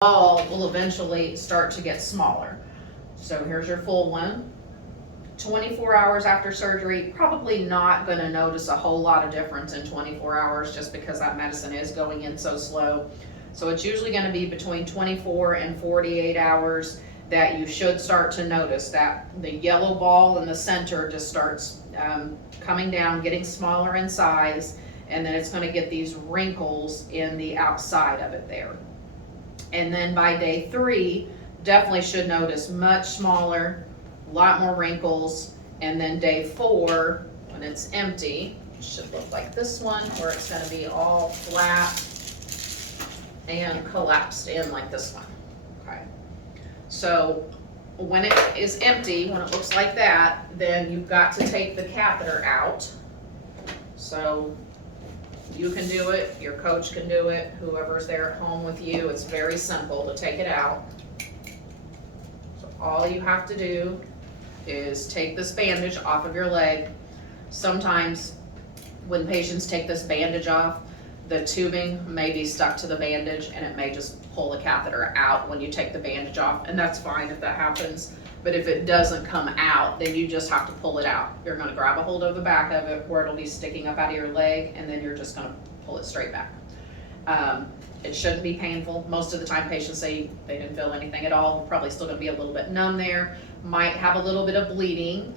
ball will eventually start to get smaller. So here's your full one. 24 hours after surgery, probably not going to notice a whole lot of difference in 24 hours just because that medicine is going in so slow. So it's usually going to be between 24 and 48 hours that you should start to notice that the yellow ball in the center just starts coming down, getting smaller in size, and then it's going to get these wrinkles in the outside of it there. And then by day 3, definitely should notice much smaller, a lot more wrinkles. And then day 4, when it's empty, it should look like this one, where it's going to be all flat and collapsed in like this one. Okay. So when it is empty, when it looks like that, then you've got to take the catheter out. So you can do it, your coach can do it, whoever's there at home with you. It's very simple to take it out. So all you have to do is take this bandage off of your leg. Sometimes when patients take this bandage off, the tubing may be stuck to the bandage and it may just pull the catheter out when you take the bandage off, and that's fine if that happens. But if it doesn't come out, then you just have to pull it out. You're going to grab a hold of the back of it where it'll be sticking up out of your leg, and then you're just going to pull it straight back. It shouldn't be painful. Most of the time patients say they didn't feel anything at all. Probably still going to be a little bit numb there. Might have a little bit of bleeding.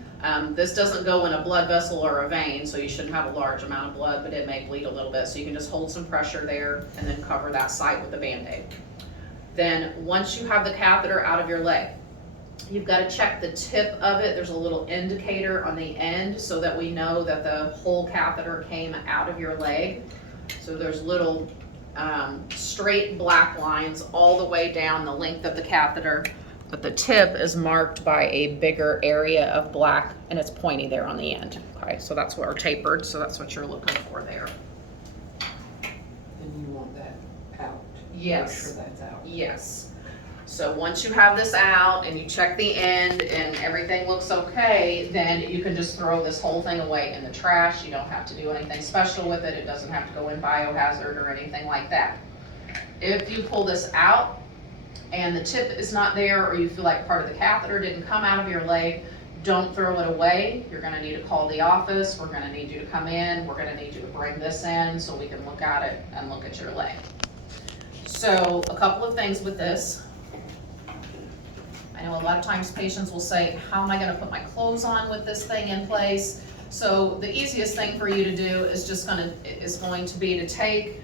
This doesn't go in a blood vessel or a vein, so you shouldn't have a large amount of blood, but it may bleed a little bit. So you can just hold some pressure there and then cover that site with a Band-Aid. Then once you have the catheter out of your leg, you've got to check the tip of it. There's a little indicator on the end so that we know that the whole catheter came out of your leg. So there's little straight black lines all the way down the length of the catheter, but the tip is marked by a bigger area of black and it's pointy there on the end. Okay, so that's what we're tapered, so that's what you're looking for there. And you want that out? Yes. Make sure that's out. Yes. So once you have this out and you check the end and everything looks okay, then you can just throw this whole thing away in the trash. You don't have to do anything special with it. It doesn't have to go in biohazard or anything like that. If you pull this out and the tip is not there, or you feel like part of the catheter didn't come out of your leg, don't throw it away. You're going to need to call the office. We're going to need you to come in. We're going to need you to bring this in so we can look at it and look at your leg. So a couple of things with this. I know a lot of times patients will say, how am I going to put my clothes on with this thing in place? So the easiest thing for you to do is going to be to take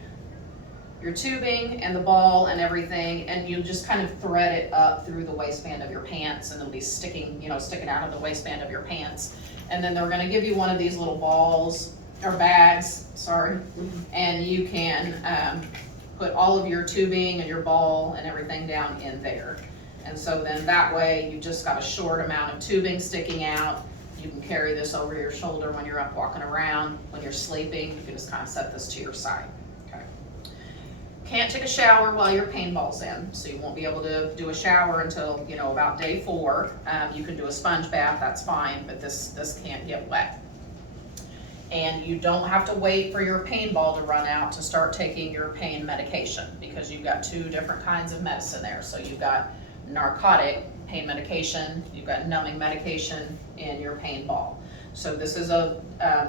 your tubing and the ball and everything, and you just kind of thread it up through the waistband of your pants, and it'll be sticking out of the waistband of your pants. And then they're going to give you one of these little balls or bags, and you can put all of your tubing and your ball and everything down in there. And so then that way you just got a short amount of tubing sticking out. You can carry this over your shoulder when you're up walking around. When you're sleeping, you can just kind of set this to your side. Okay. Can't take a shower while your painball's in, so you won't be able to do a shower until about day 4. You can do a sponge bath, that's fine, but this can't get wet. And you don't have to wait for your pain ball to run out to start taking your pain medication, because you've got 2 different kinds of medicine there. So you've got narcotic pain medication, you've got numbing medication in your pain ball. So this is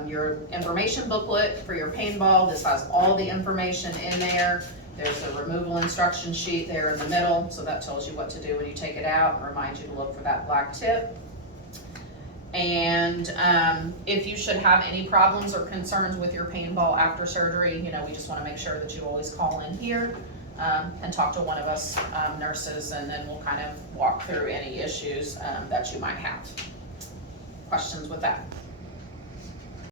your information booklet for your pain ball. This has all the information in there. There's a removal instruction sheet there in the middle, so that tells you what to do when you take it out and reminds you to look for that black tip. And if you should have any problems or concerns with your pain ball after surgery, we just want to make sure that you always call in here and talk to one of us nurses, and then we'll kind of walk through any issues that you might have. Questions with that?